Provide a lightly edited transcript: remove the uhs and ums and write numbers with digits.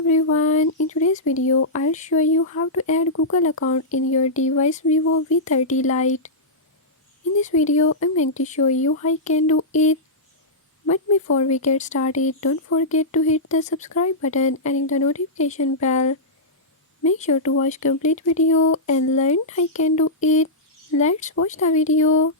everyone, in today's video I'll show you how to add Google account in your device Vivo V30 Lite. In this video I'm going to show you how you can do it. But before we get started, don't forget to hit the subscribe button and hit the notification bell. Make sure to watch complete video and learn how you can do it. Let's watch the video.